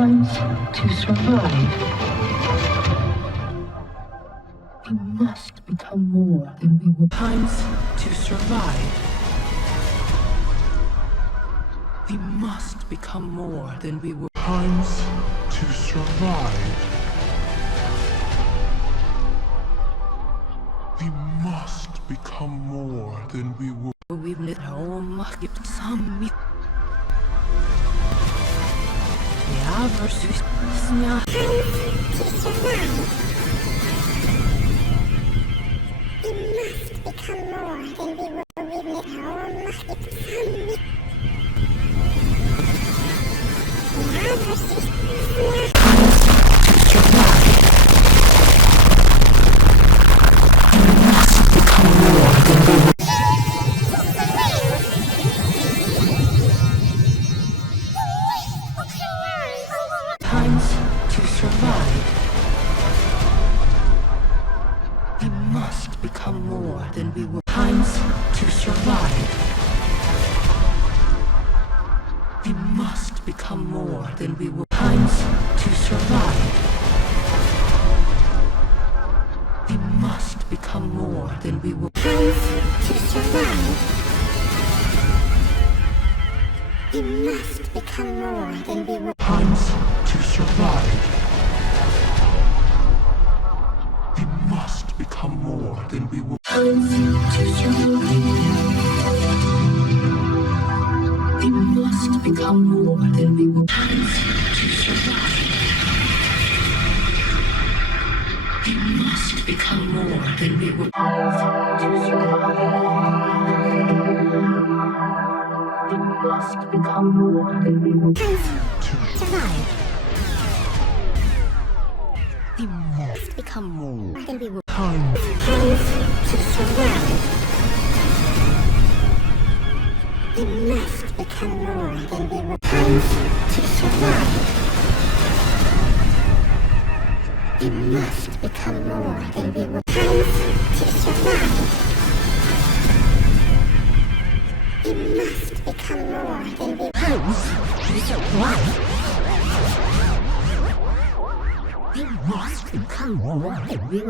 times to survive. We must become more than we were. Times to survive. We must become more than we were. Times to survive. We must become more than we were. We need home gibt some. Ja, versus sня. To survive. We must become more than we were. We need home gibt some. Ja, versus Times to survive. We must become more than we were. Times to survive. We must become more than we were. Times to survive. We must become more than we were. times to survive. We must become more than we were. Times to survive. We must become more than we were. Times to survive. We must become more than we were. Times to survive. We must become more than we were. Times to survive. We must become more than we were. Times to survive. We must become more Than we were. Times Times to survive. We must become more than we were. Times to survive. We must become more than we were. Times to survive. We must become more than we were. Times to survive. We must become more than we were.